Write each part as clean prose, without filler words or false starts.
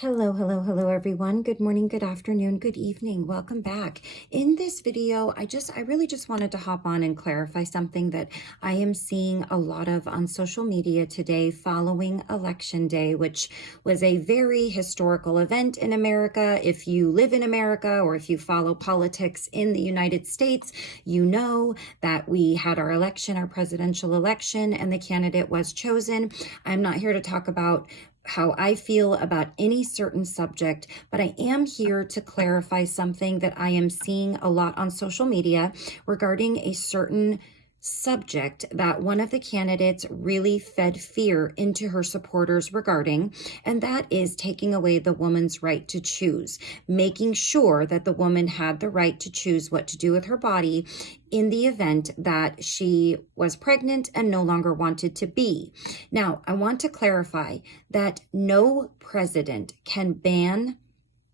Hello, hello, hello, everyone. Good morning, good afternoon, good evening. Welcome back. In this video, I really just wanted to hop on and clarify something that I am seeing a lot of on social media today following Election Day, which was a very historical event in America. If you live in America or if you follow politics in the United States, you know that we had our election, our presidential election, and the candidate was chosen. I'm not here to talk about how I feel about any certain subject, but I am here to clarify something that I am seeing a lot on social media regarding a certain subject that one of the candidates really fed fear into her supporters regarding, and that is taking away the woman's right to choose, making sure that the woman had the right to choose what to do with her body in the event that she was pregnant and no longer wanted to be. Now, I want to clarify that no president can ban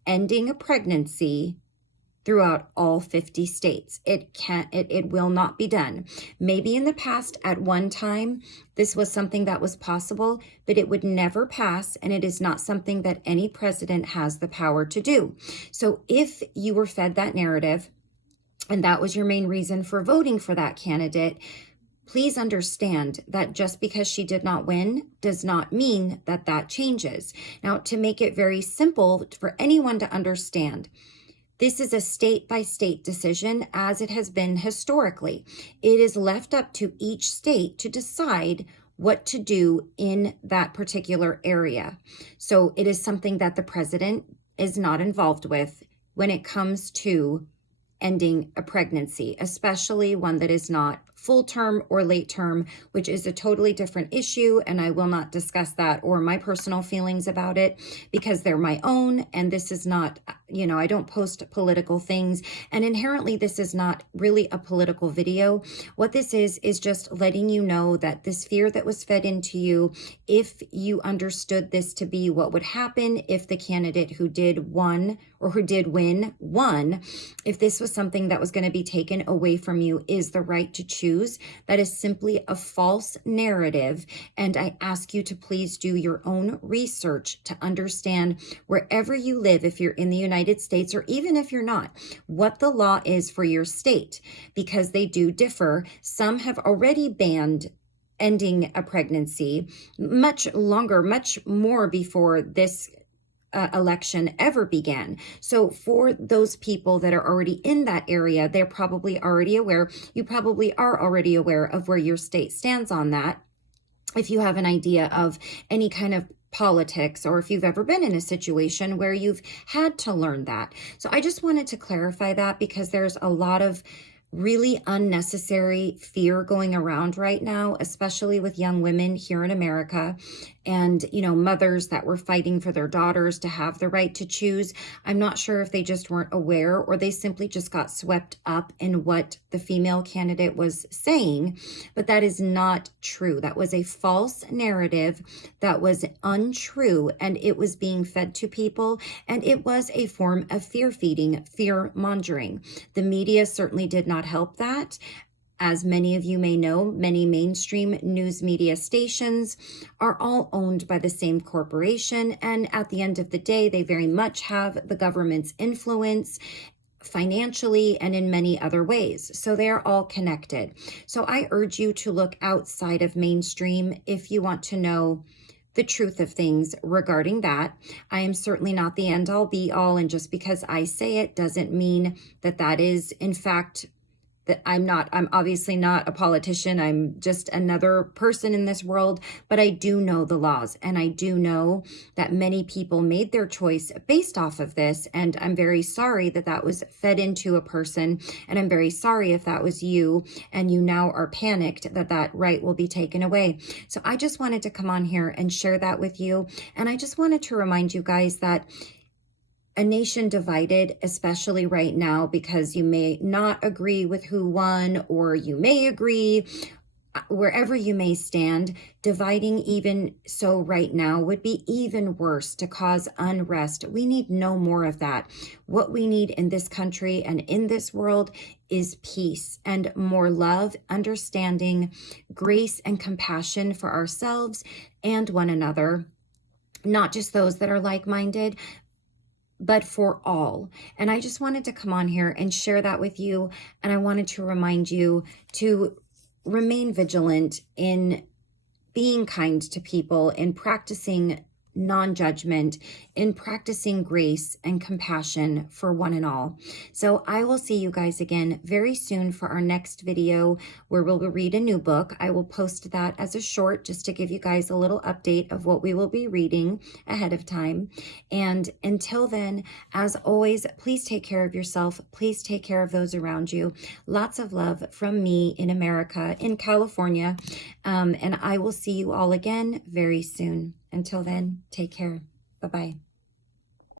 ending a pregnancy throughout all 50 states. It will not be done. Maybe in the past at one time, this was something that was possible, but it would never pass, and it is not something that any president has the power to do. So if you were fed that narrative, and that was your main reason for voting for that candidate, please understand that just because she did not win does not mean that that changes. Now, to make it very simple for anyone to understand, this is a state-by-state decision, as it has been historically. It is left up to each state to decide what to do in that particular area. So it is something that the president is not involved with when it comes to ending a pregnancy, especially one that is not full term or late term, which is a totally different issue. And I will not discuss that or my personal feelings about it because they're my own. And this is not, I don't post political things. And inherently, this is not really a political video. What this is just letting you know that this fear that was fed into you, if you understood this to be what would happen if the candidate who did won or who did won, if this was something that was going to be taken away from you, is the right to choose. That is simply a false narrative. And I ask you to please do your own research to understand wherever you live, if you're in the United States, or even if you're not, what the law is for your state, because they do differ. Some have already banned ending a pregnancy much longer, much more before this election ever began. So for those people that are already in that area, they're probably already aware. You probably are already aware of where your state stands on that. If you have an idea of any kind of politics, or if you've ever been in a situation where you've had to learn that. So I just wanted to clarify that because there's a lot of really unnecessary fear going around right now, especially with young women here in America and, mothers that were fighting for their daughters to have the right to choose. I'm not sure if they just weren't aware or they simply just got swept up in what the female candidate was saying, but that is not true. That was a false narrative that was untrue, and it was being fed to people, and it was a form of fear feeding, fear mongering. The media certainly did not help that. As many of you may know, many mainstream news media stations are all owned by the same corporation. And at the end of the day, they very much have the government's influence financially and in many other ways. So they are all connected. So I urge you to look outside of mainstream if you want to know the truth of things regarding that. I am certainly not the end all be all. And just because I say it doesn't mean that that is, in fact, that I'm obviously not a politician. I'm just another person in this world, but I do know the laws, and I do know that many people made their choice based off of this. And I'm very sorry that that was fed into a person. And I'm very sorry if that was you and you now are panicked that that right will be taken away. So I just wanted to come on here and share that with you. And I just wanted to remind you guys that a nation divided, especially right now, because you may not agree with who won, or you may agree, wherever you may stand, dividing even so right now would be even worse to cause unrest. We need no more of that. What we need in this country and in this world is peace and more love, understanding, grace, and compassion for ourselves and one another. not just those that are like-minded, but for all. And I just wanted to come on here and share that with you. And I wanted to remind you to remain vigilant in being kind to people, in practicing non-judgment, in practicing grace and compassion for one and all. So I will see you guys again very soon for our next video where we'll read a new book. I will post that as a short just to give you guys a little update of what we will be reading ahead of time. And until then, as always, please take care of yourself. Please take care of those around you. Lots of love from me in America, in California. And I will see you all again very soon. Until then, take care. Bye-bye.